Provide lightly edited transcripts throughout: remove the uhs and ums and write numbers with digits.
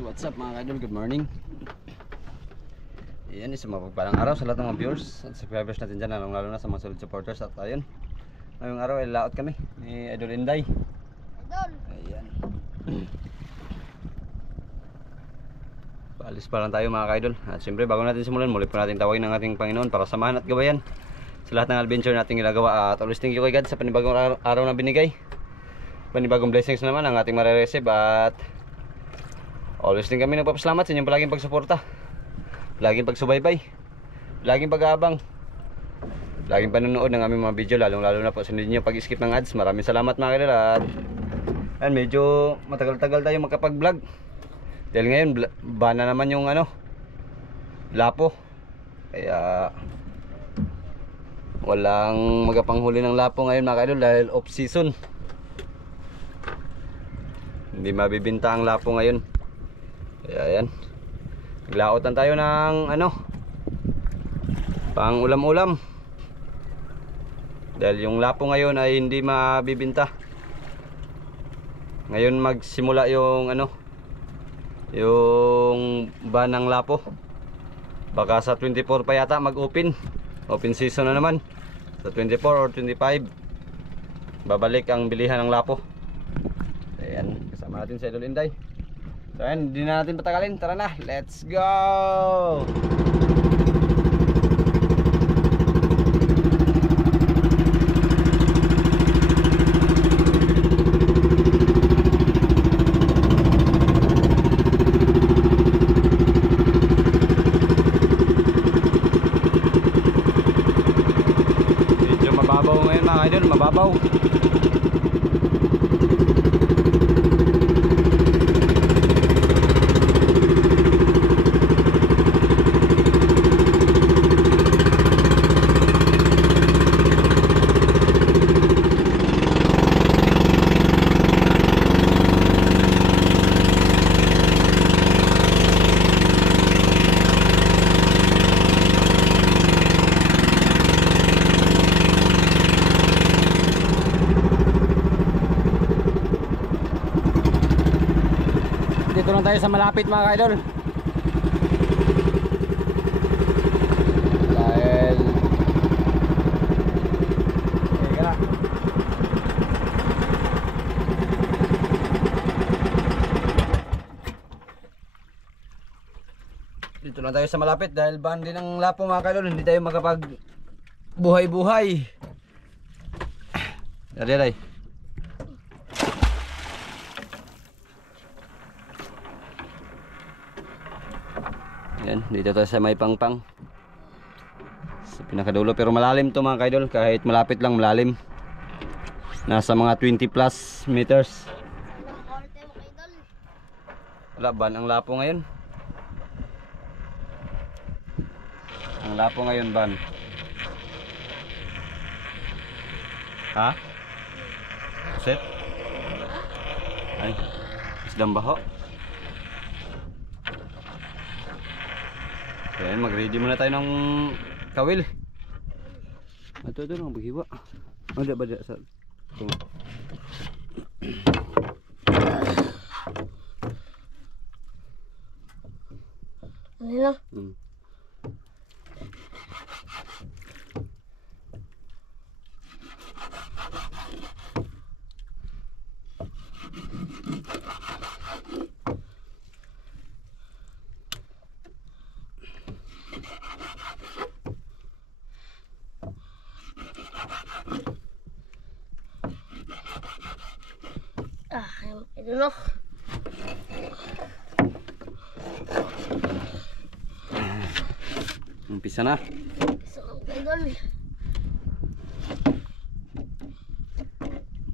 So what's up mga kaidol, good morning. Ayan, isang mapagpalang araw sa lahat ng mga viewers at subscribers natin dyan, lalo na sa mga solid supporters. At ayun, ngayong araw ay laot kami ni Idol Inday. Idol! Ayan. Paalis pa lang tayo mga kaidol. At siyempre bago natin simulan, muli po natin tawagin ng ating Panginoon para samahan at gabayan sa lahat ng adventure natin ginagawa. At always thank you kay God sa panibagong araw na binigay, panibagong blessings naman ang ating marireceive. At always din kami nagpapasalamat sa inyong palaging pagsuporta, laging pagsubaybay, laging pag-aabang, laging panonood ng aming mga video, lalong lalo na po sa inyo pag-skip ng ads. Maraming salamat mga kaidol. At medyo matagal-tagal tayo makapag-vlog dahil ngayon ba na naman yung lapo, kaya walang magapanghuli ng lapo ngayon mga kaidol dahil off season. Hindi mabibinta ang lapo ngayon. Kaya ayan, naglaotan tayo ng pang ulam-ulam dahil yung lapo ngayon ay hindi mabibinta. Ngayon magsimula yung yung banang lapo. Baka sa 24 pa yata mag-open season na naman. Sa 24 or 25 babalik ang bilihan ng lapo. Ayan, kasama natin si Idol Inday. So ayan, hindi na natin patagalin. Tara na, let's go! Medyo mababaw ngayon mga idol, mababaw. Dito lang tayo sa malapit mga kaidol. Dahil teka na. Dito lang tayo sa malapit dahil ban din ang lapo mga kaidol. Hindi tayo makapag buhay-buhay. Dari. Yan, dito tayo sa may pangpang sa pinakadulo, pero malalim to mga kaidol. Kahit malapit lang malalim, nasa mga 20 plus meters. Wala, ban ang lapo ngayon. Ang lapo ngayon ban. Ha? Set? Ay, isdang baho. Ayan, mag-ready muna tayo ng kawil. Ito lang, maghiwa. Ada ba sa ito? Ano na? Ito na. Umpisa na. Idol.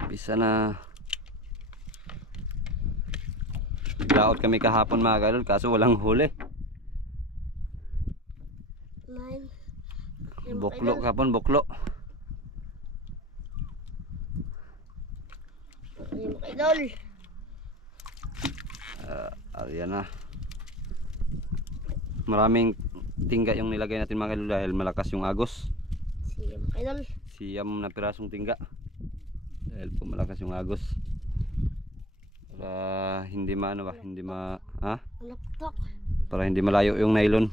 Umpisa na. Naglaot kami kahapon mga kaidol, kaso walang huli. Boklo kahapon, boklo. Idol. Ayan na. Maraming tingga yung nilagay natin mga kaidol dahil malakas yung agos. Idol. Siyam na pirasong tingga dahil po malakas yung agos. Para hindi maano ba, hindi Malaktok. para hindi malayo yung nylon.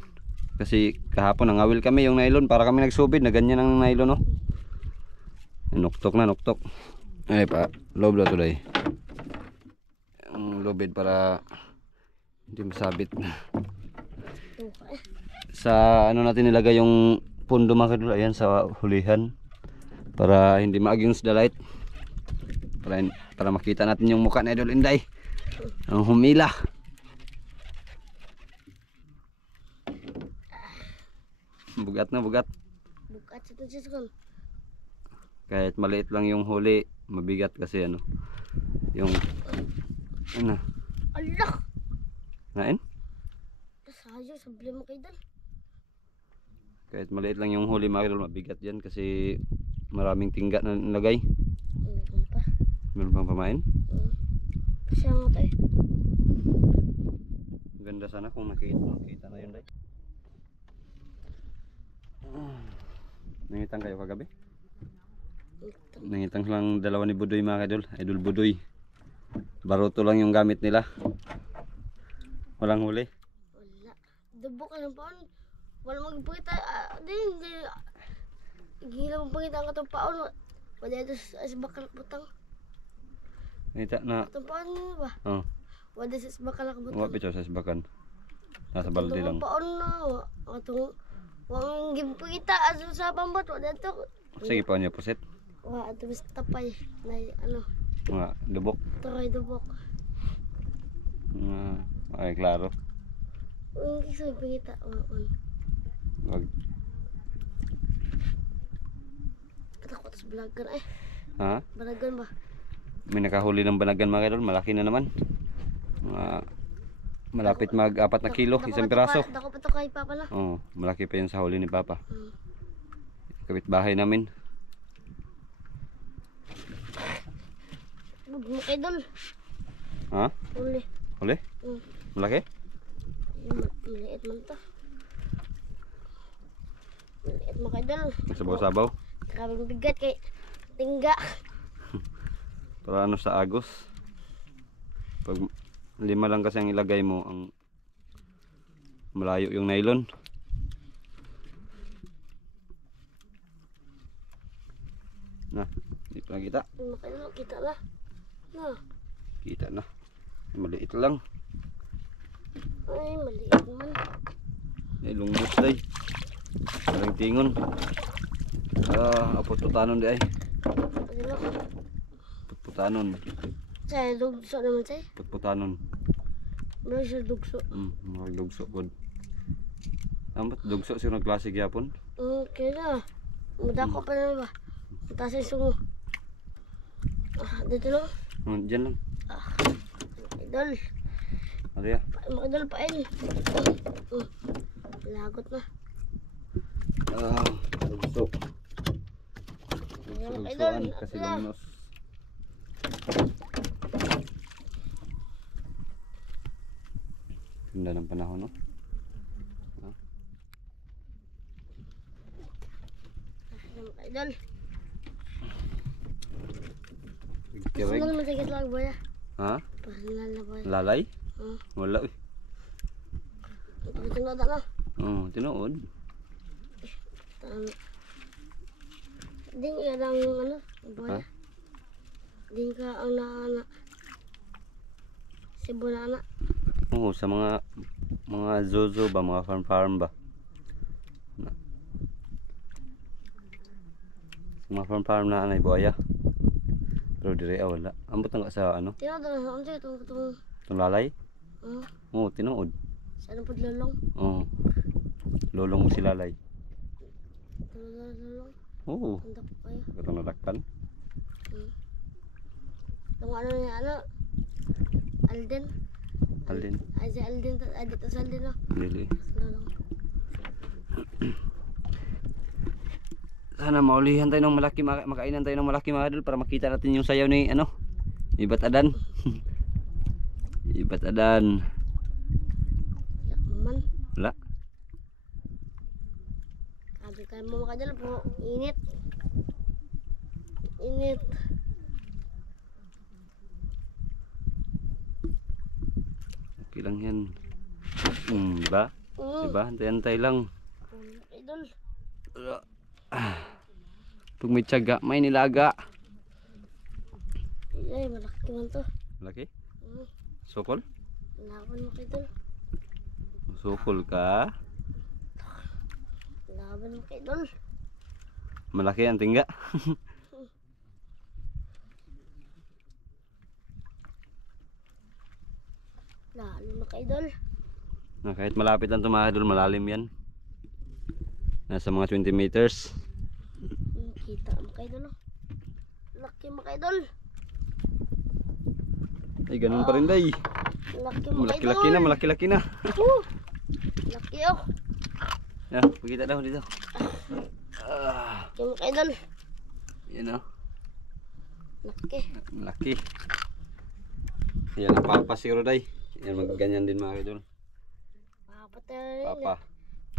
Kasi kahapon nangawil kami yung nylon para kami nagsubid na ganyan ang nylon, no. Nuktok na, nuktok. Ay pa, lob na tuloy. Ang lobid para hindi masabit. Sa ano natin nilagay yung pundo mga kadol, ayan sa hulihan. Para hindi ma-against the light. Para makita natin yung mukha ni Idol Inday. Ang humila. Bugat na, bugat. Bukat sa tunsyon. Kahit maliit lang yung huli, mabigat kasi ano. Yung ano? Allah! Nain? Sayo, sabli mo kayo dal. Kahit maliit lang yung huli mga kadol, mabigat yan kasi maraming tingga na nilagay. Meron pa. Meron bang pamain? Kasi nga tayo. Ganda sana kung nakita na yun, day. Nangitang kayo kagabi? Nangitang lang dalawa ni Budoy mga kadol. Idol Budoy. Baruto lang yung gamit nila. Walang huli. Wala. Dubok ka ng paon. Wala magpakita. Hindi. Gila magpakita ang katong paon. Wala ito sa bakal butang. Nangita na. Katong paon ba? Oh. Wala sa bakal butang. Wapit sa isbakan. Nasa balde lang. Katong paon na. Katong wang gimpakita aso sa pambot. Wala ito. Sige pa niya puset. Wala ito mas tapay. Na ano. Mga lubok. Turoy dubok. Ay, klaro. Ang isa magpakita. Wag. Patakot sa balagan eh. Ha? Balagan ba? May nakahuli ng banagan mga kadol. Malaki na naman. Malapit mag 4 na kilo. Isang piraso. Dako pa to kay Papa na. Oh, malaki pa yun sa huli ni Papa. Hmm. Kapit bahay namin. Bug mo kay dol. Ha? Uli. Huli? Malaki? Maliit man to. Maliit mo kay dol. Sabaw-sabaw. Karang bigat kay tingga. Para ano sa agos. Pag 5 lang kasi ang ilagay mo, ang malayo yung nylon. Na, hindi pa nakita. Mo kay dol kita na. Na. Kita na. Maliit lang. Ay maliit man. Ay, lungmot day. Parang tingon. Apot putanon di ay. Ano? Putanon. Say dugso naman say. Putanon. Meron siya dugso. Mga dugso po. Amat dugso siya ng klase gyapon. Okay na. Mudako pa na ba? Mataas yung sungo. Dito lang. Diyan lang. Idol. Ano ya? Makidol pa eh. Lagot na. Dugso. Idol. Dugsoan kasi lumnos. Ganda ng panahon, no? Idol. Kiwag. Sino naman tigas lang boya? Ha? Pasinal na boya. Lalay? Wala eh. Ito na na. Tinuod. Ding ka lang ano, boya. Ha? Ding ka ang naana. Sibo na anak. Oo, sa mga zozo ba, mga farm ba? Sa mga farm na anay buhaya. Pero dire wala. Ambot nga sa ano? Tinood na ano siya itong Itong lalay? Oo, tinuod. sa ano po lolong. Oo. Lolong mo si lalay. Lolong. Oo. Tanda po kayo. Katong nadakpan. Itong ano niya ano. Alden. Alden. Ay si Alden. Ay dito sa Alden no. Lili. Lolong. Sana maulihan tayo ng malaki, makainan tayo ng malaki mga idol para makita natin yung sayaw ni ano, Ibat Adan. Ibat Adan. Man. Wala. Sabi ka mo makadal po. Init. Init. Okay lang yan. Diba? Diba? Antay-antay lang. Idol. Pag may tiyaga, may nilaga. Ay, malaki man to. Malaki? Sukol? Laban mo kay Idol. Sukol ka? Laban mo kay Idol. Malaki ang tingga. Lalo mo kay Idol. Kahit malapit lang ito mga idol, malalim yan. Nasa mga 20 meters. Kita mo kay Idol. Laki mo kay Idol. Ay, ganun pa rin day. Laki mo kay Idol. Malaki-laki na, malaki-laki na. Laki oh. Yan, pagkita daw dito. Laki mo kay Idol. Yan o. Laki. Malaki. Yan ang papa siguro day. Yan, magganyan din mga idol. Papatay. Papa.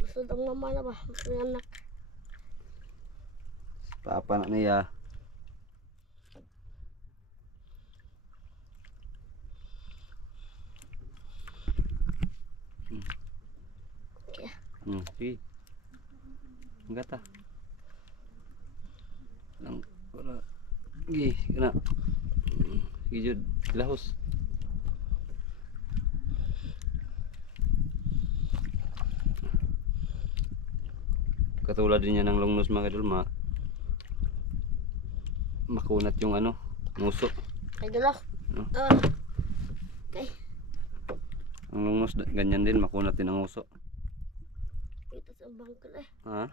Gusto ang mama na ba? May anak. Papa na niya. Sige. Ang gata. Lang para. Sige, kena. Sige jud, lahos. Katulad din yan ng longnos mga idol, makunat yung ano, nguso. Idol oh. No? Okay. Ang longnos ganyan din, makunat din ang nguso. Ito sa bangker eh. Ha?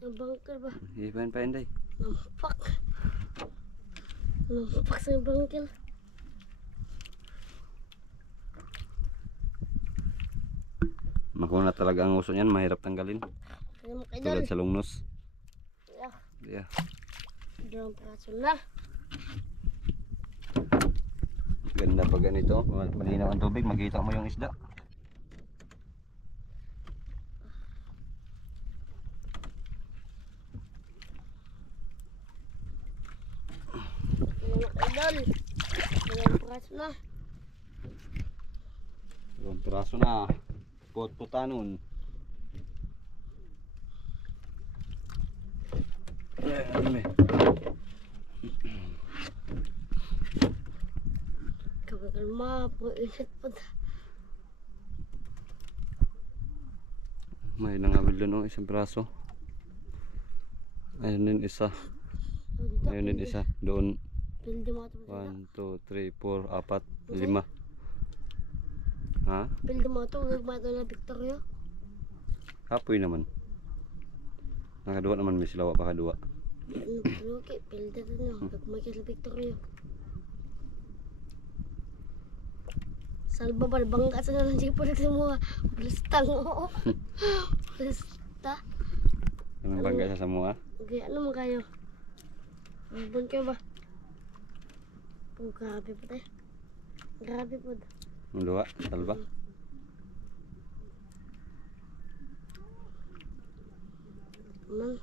Ang bangker ba? Ipain pa inday. Nampak. Nampak sa bangker. Makunat talaga ang nguso niyan, mahirap tanggalin. Kaya mo kay Idol. Tulad sa longnos. Yeah. Yeah. Dalawang praso na. Ganda pag ganito, malinaw ang tubig, makita mo yung isda. Kaya mo kay Idol. Dalawang praso na. Yung piraso na, put-putanon. Ano may? Kalma po, init po. May nangabil doon isang piraso. Ayun din isa. Ayun din isa. Doon. Pildi mo ito. 1, 2, 3, 4, 4, 5. Ha? Pildi mo ito. Gagma ito na Victoria. Kapoy naman. Nakaduwa naman may silawa pa kaduwa. Okay, pildi ito na. Gagma ito na Victoria. Salba ba? Bangga sa nalang sipo na mo. Blistang oo. Blista. Anong bangga sa Samoa? Okay, ano mo kayo? Albon kayo ba? Oh, grabe po tayo. Grabe po. Ang duwa, salba. Man.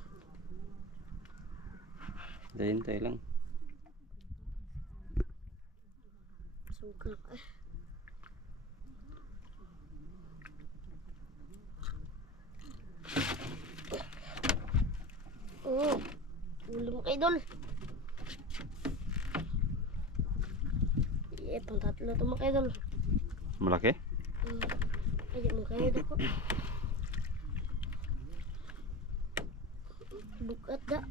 Hintay lang. Sugar ka. Oh, ulo mo kay Idol. Pang tatlo ito mo kay Idol. Malaki? Ayaw mo kayo dako. Bukat da.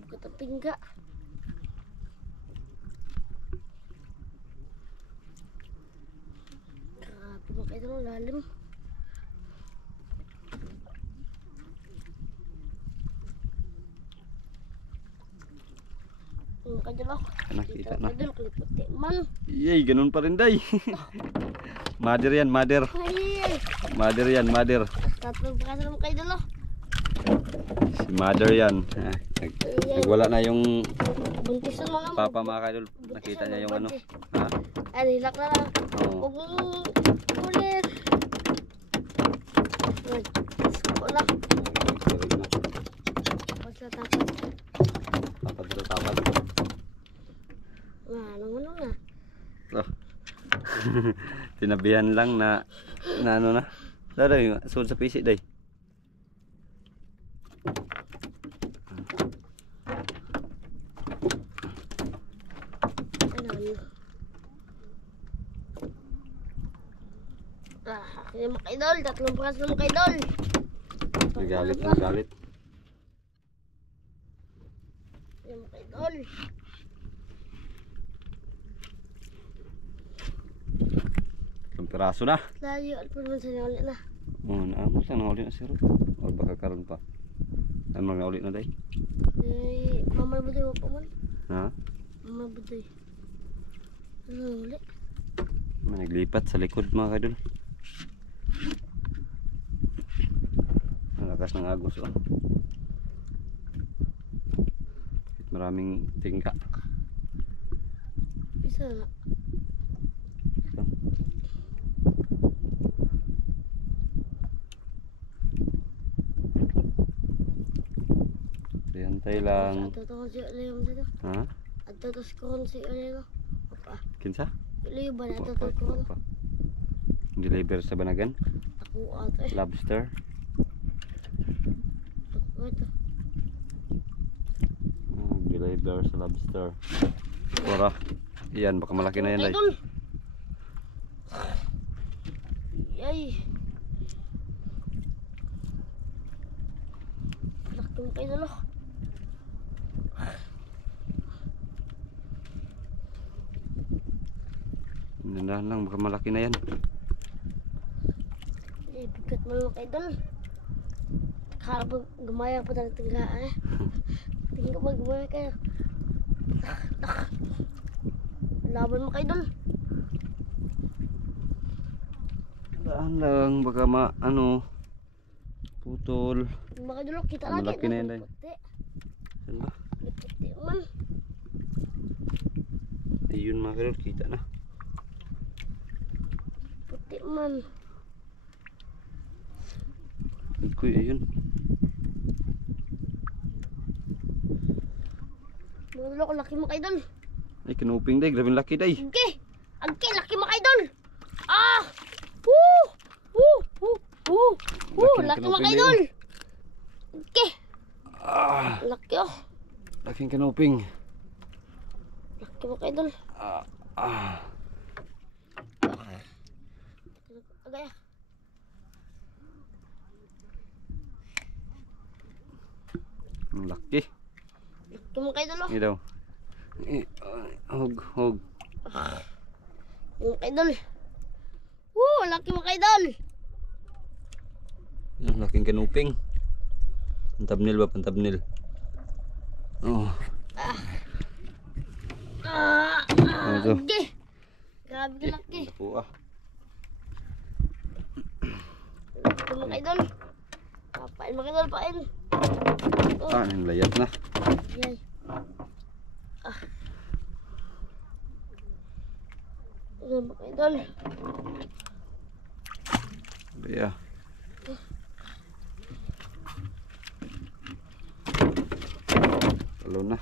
Bukat ang pingga. Grabe mo kay Idol, lalim. Nakita na. Idol, kaliputi man. Yay, ganun pa rin day. Mother yan, mother. Ay, Mother yan, mother. tatlong braso mo kay Idol. Si mother yan. Nagwala na yung Buntis mo nga. papa mga kaidol. Nakita niya yung ano. Ha? Ay, hilak na lang. Oo. Huwag mong ulit. Suko na. Huwag sa tapat. Tapat dito, tapat. Ano na. Oh. Tinabihan lang na ano na. Daray, sud sa PC day. Ano? Yung mga idol, 3 piraso ng mga idol. Nagalit na galit. Yung mga idol. Ang piraso na. Layo, alpo naman sa ulit na. Naamot lang na uli na sir. O baka karon pa. Naamot na uli na day. Mamar budoy mo pa man. Ha? Mamar budoy. Ano ulit? May naglipat sa likod mga kadol. Ang lakas ng agos oh. Maraming tingka. Isa nga. Hintay lang. Ato to si Leo dito. Ha? Ato to skon si Leo. Apa? Kinsa? Leo ba ato to skon? Deliver sa Banagan. Ako ato eh. Lobster. Ito. Deliver sa lobster. Pura. Iyan, baka malaki na yan day. Idol. Yay. Laking idol oh. Nandahan lang, baka malaki na yan. Bigat mo mga idol. Harap gumaya pa talagang tinggaan eh. Tingin ka gumaya kayo. Laban mo idol. Nandahan lang, baka putol. Mga idol, kita lagi. Malaki na yan day. Puti. Saan ba? Puti man. Ayun mga kadol, kita na. Puti man. Kuy, ayun. Mga idol, laki mga idol. Ay, kinuping day, grabing laki day. Agke, laki mga idol. Ah! Woo! Woo! Woo! Woo! Woo! Laki mga kinuping idol. Agke. Ah, Laki oh. laking kinuping. Laki mga idol. Ah. Agay ah. Ang laki. Laki mga idol oh. Ini daw. Hog. Mga idol. Woo! Laki mga idol. Ang laking kinuping. Pantabnil ba? Pantabnil. Oh. Ito. Agke. Grabe ka laki. Naku ah. Laki mga idol. Papain mga idol, pain. Ang layat na. Yay. Ayan mga idol. Kaya. Talo na.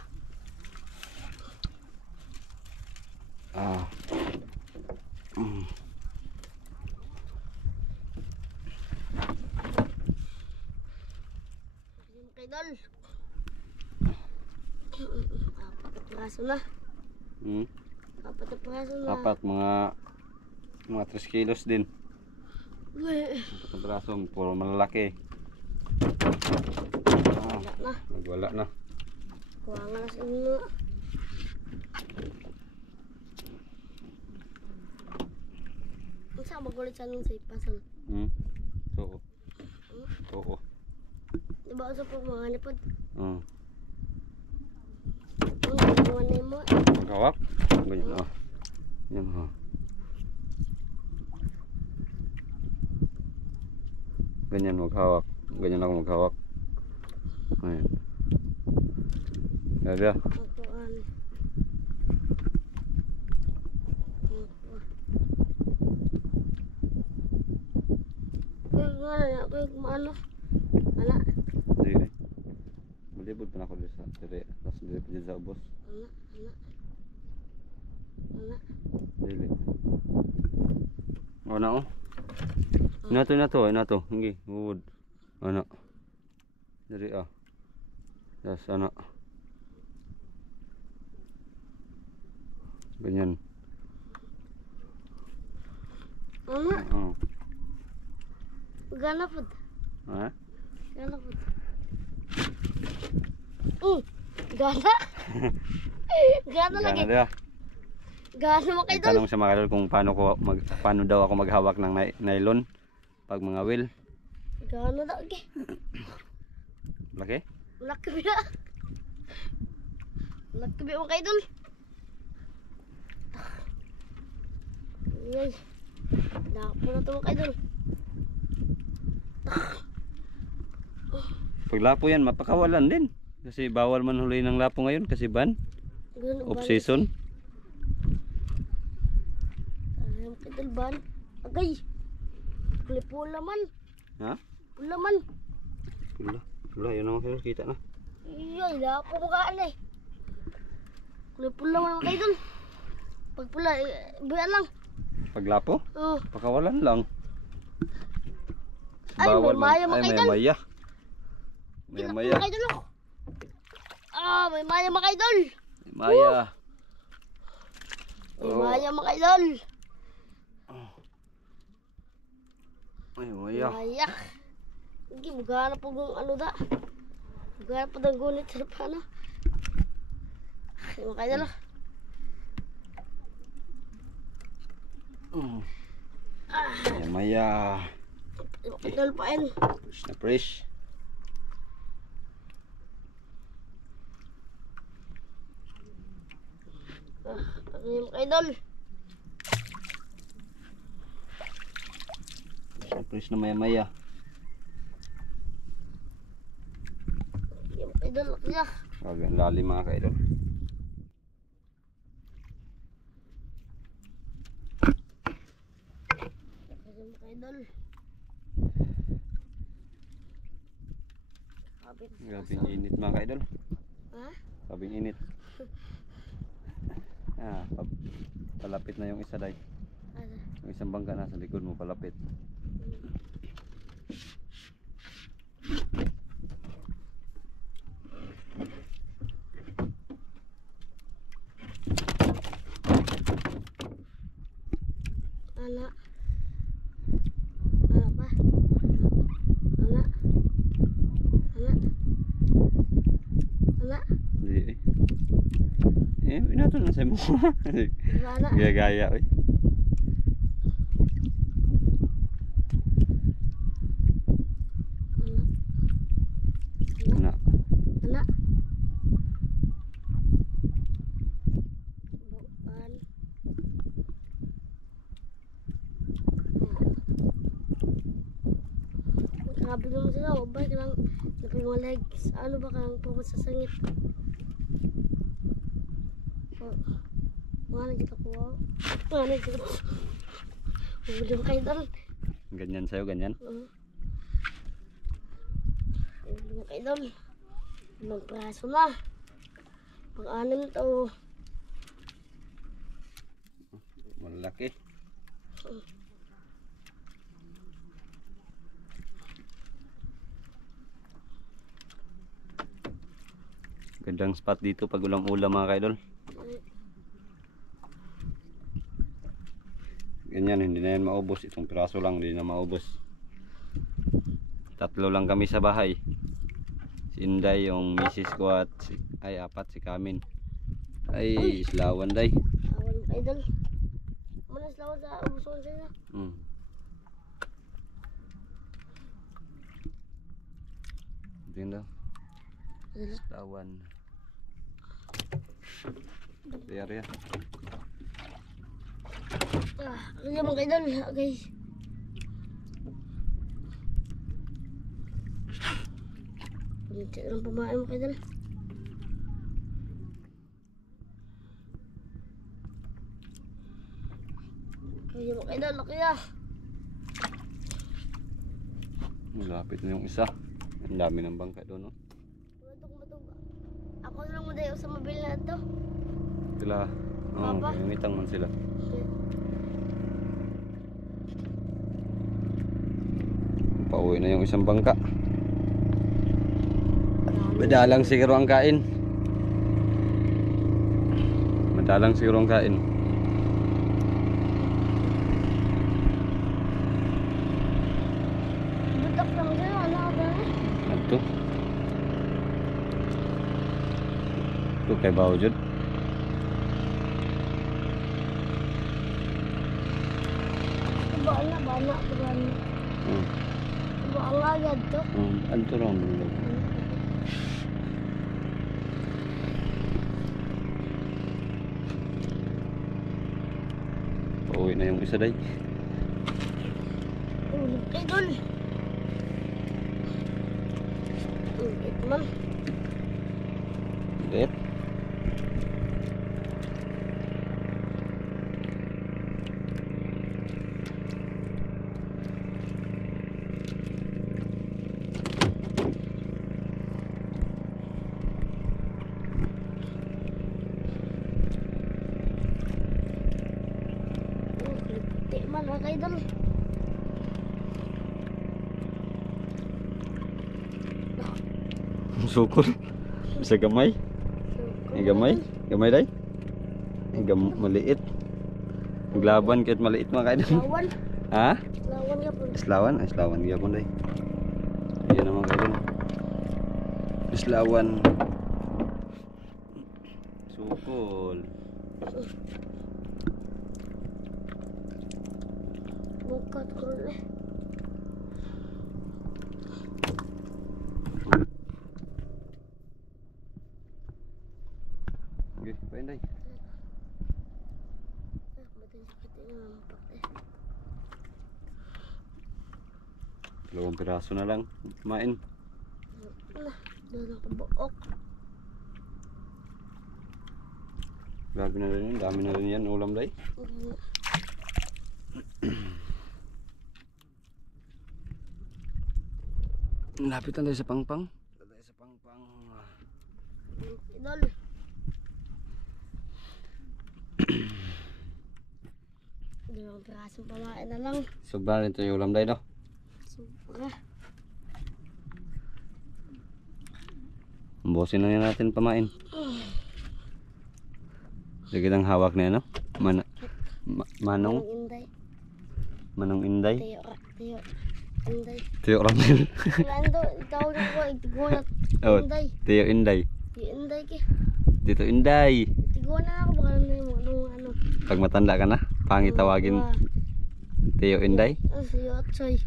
Mga idol. Apat na piraso na. Apat na piraso na. Apat mga 3 kilos din. Uy. Apat na braso, puro malalaki. Wala na. Nagwala na. Kuha nga na sa inyo. Ang saan magulit sa anong sa ipasan? Oo. Oo. Diba sa pag mga nipod? Oo. Ang gagawa na mo. Magkawak? Ganyan oh. Yan oh. Ganyan maghawak. Ganyan ako maghawak. Ayan. Kaya. Magkuhan. Kaya nga na, kaya kumano. Wala. Hindi eh. Malibod pa na ako dito sa tire. Tapos dito pa dito sa ubos. Wala. Dili. Ano oh. Ina to. Hindi, wood. Ano. Dari ah. Das ano. Ganyan. Ano? Oo. Gana po. Ha? Gana po. Gana? Gana lagi. Gana dia. Gana mo kayo doon. Tanong sa mga idol kung paano daw ako maghawak ng nylon pag mga will. Gana lagi. Laki? Laki ba? Laki ba mo kayo doon? Ay. Dako na ito mo kayo doon. Pag lapo yan, mapakawalan din. Kasi bawal man huli ng lapo ngayon kasi ban. Off season. Ayam kayo ban. Agay. Pula man. Ha? Pula man. Pula, yun naman kayo, kita na. Iyay, lapo mo kaan eh. Pula man kayo doon. Pag pula, buyan lang. Pag lapo? Oo. Pakawalan lang. Ay, may maya mo kayo doon. Maya. May maya. May maya mga idol. Maya. May maya mga idol. Ay, maya. Maya. Hindi, maghanap po ng ano da. Maghanap po ng gunit sa paano. Ay, mga idol. Ay, maya. Mga idol pa yan. Fresh na fresh. Mga idol. Fresh na maya. Mga idol, kaya. Wag ang lalim mga kaidol. Mga idol. Grabing init mga kaidol. Ha? Grabing init. Palapit na yung isa day. Ano? Yung isang bangka nasa likod mo palapit. Ano? Ano ba? Ano? Ano? Ano? Hindi eh. Inato na sa mo. Ano? Gaya eh. Ano? Ano? Ano? Bukan. Grabe naman sila. Ubay ka lang. Napay mga legs. Ano ba kang pumunta sa sangit? Mga nagkita ko. Mga nagkita ko. Huli mo kayo doon. Ganyan sa'yo, ganyan. Huli mo kayo doon. Ilang praso na. Pag-anim to. Malaki. Gandang spot dito pag ulam-ulam mga kaidol. Ganyan, hindi na yan maubos. Itong piraso lang, hindi na maubos. 3 lang kami sa bahay. Si Inday, yung misis ko at ay 4 si Kamin. Ay, islawan day. Awan mo kayo doon. Manas lawan sa ubuson sila. Tingnan daw. Islawan. Di area. Huli mo kayo doon. Okay. Hindi lang pamain mo kayo doon. Huli mo kayo doon. Laki ah. Malapit na yung isa. Ang dami ng bangka doon, no? Matog. Ako lang mo dayo sa mobile na ito. Sila, Papa? Nangitang man sila. Pauwi na yung isang bangka. Madalang siguro ang kain. Madalang siguro ang kain. Butak lang sa'yo, ano ka ba? Ito. Ito kay Bawjud. Bana, bana. Baan agad to. Anto raw mo. Pauwi na yung isa day. Ulit idol. Ulit man. Ulit. Ulit man mga idol. Sukol. Bisa gamay. Ay gamay. Gamay day. Ay maliit. Maglaban kahit maliit mga kaidol. Lawan. Ha? Lawan ka po. Islawan? Ay, islawan gyapon day. Ayan naman kaidol. Islawan. Sukol. Bukat ko na. Okay, pain day. Matay sakit na mampak eh. Dalawang piraso na lang. Kumain. Doon ako buok. Grabe na rin yun. Dami na rin yan. Ulam day. Lapit lang tayo sa pangpang. Tayo sa pangpang. Idol. Dalawang pirasong pamain na lang. Sobra rin ito yung ulam day no. Sobra. Umbosin na natin pamain. Sige lang hawak na yan no. Manong. Inday. Manong Inday. Tiyo. Inday. Tiyo Ramil. Lando, tawag ko igulat. Oh, Inday. Tiyo Inday. Tiyo Inday ke. Dito Inday. Tiguan na ako baka ano. Pag matanda ka na, pangit tawagin Tiyo Inday. Si Yotsoy.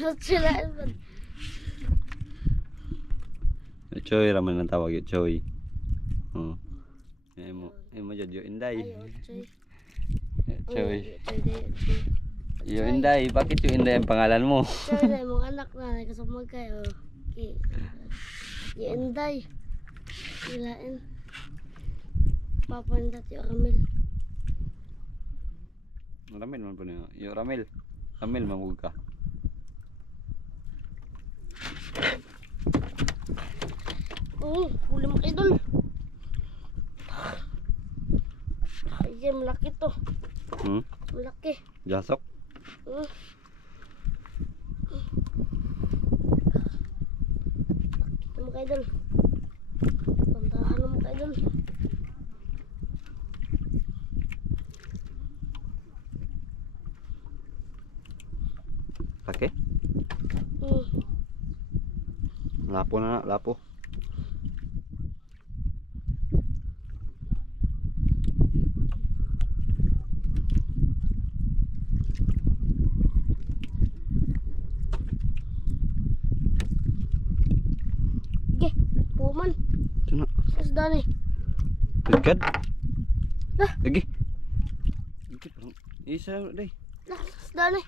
Yotsoy lang. Choy raman ang tawag yun, Choy. Oh. Emo jud yo Inday. Yotsoy. Choy. Yo Inday, bakit yung Inday ang pangalan mo? Yotsoy na mong anak na kasumag kayo. Yo Inday. Ilain. Papunta tiyo Ramil. Ramil man po niyo. Yo Ramil. Ramil mamug ka. Huli mo idol. Ay, malaki to. Malaki. Jasok. Ito mo idol. Tandahan mo idol. Pake? Lapo na, lapo. Puman. Sino? Isda ni. Dekat? Lah. Lagi. Lagi parang isa day. Lah, isda ni.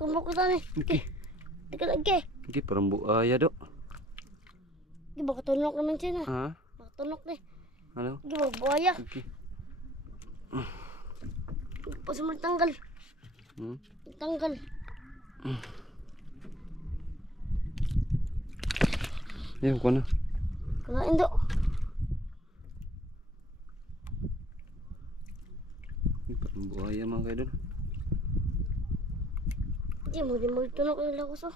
Kumo kita ni. Lagi. Dekat lagi. Lagi parang buaya do. Di baka tunok naman siya na. Ha? Baka tunok ni. Ano? Di baka buaya. Lagi. Pas mo tanggal. Tanggal. Ayun ko na. Kalain do. Parang buaya mga kaidol. Di mo di magtunok yung lakos oh.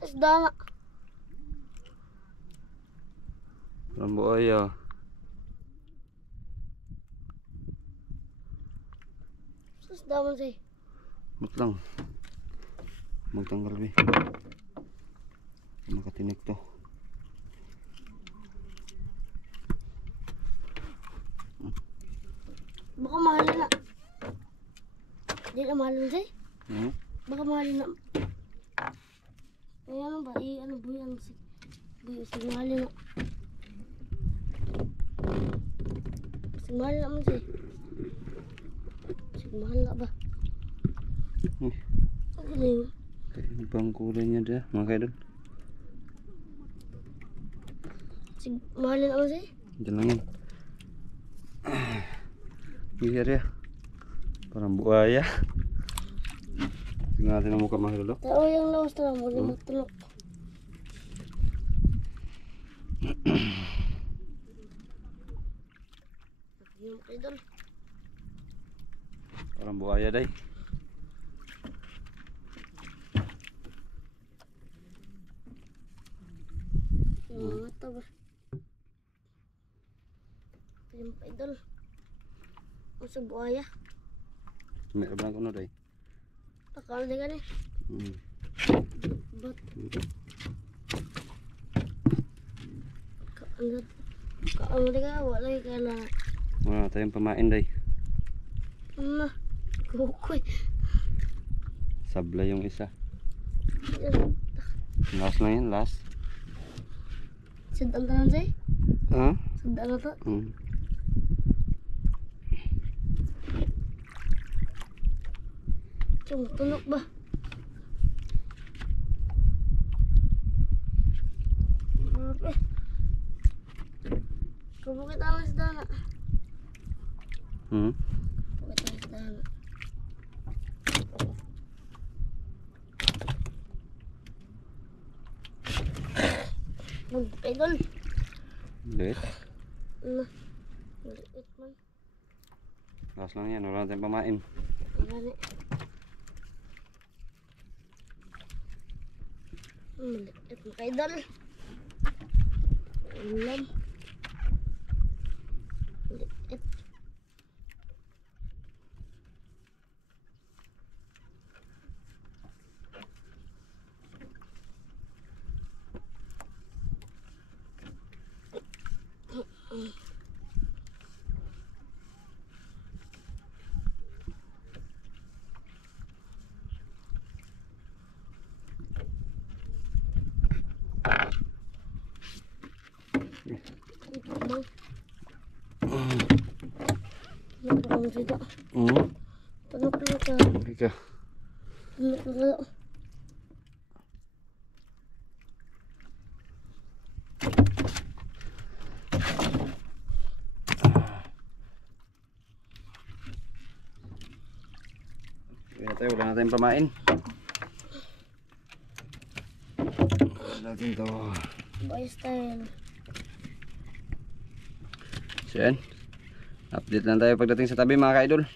Sa isda na. Parang buhaya. Sa isda man say. Mut lang. Magtanggal be. Makatinik to. Baka mahalin na. Di na mahalin say. Hmm? Baka mahalin na. Ay ano ba? Ano ba yan? Sige mahalin na. Sige mahalin na man say. Sige mahal na ba? Ano na yun? Ano bang kulay niya dyan mga kaidol? Sige mahalin na man say. Diyan lang yan. Bihir ya. Parang buhaya. Tingnan natin ang mukha mga kaidol. Tao yung lawas na mo. Di magtunok. Yung idol. Parang buhaya day. Yung mata ba? Yung idol. Ang sa buhaya. Meron ba ko na day? Takal din ka ni. Ba't? Kaano din ka? Wala yung kailangan. Wala tayong pamain day. Ano? Kukoy. Sabla yung isa. Last na yan, last. Sadaan tanan sa'yo? Ha? Sadaan na to? Tsong, tunok ba? Okay. Kabukit ang isda na. Kabukit ang isda na. Idol. Liit. Ano? Maliit man. Last lang yan, wala tayong pamain. Gani. Maliit mo kay Idol. Ulam. Maliit. Tunok dito. Tunok ka. Ika. Tunok ka. Kaya tayo, wala na tayong pamain. Wala natin ito. Boy style. So yan. Update lang tayo pagdating sa tabi mga ka-idol.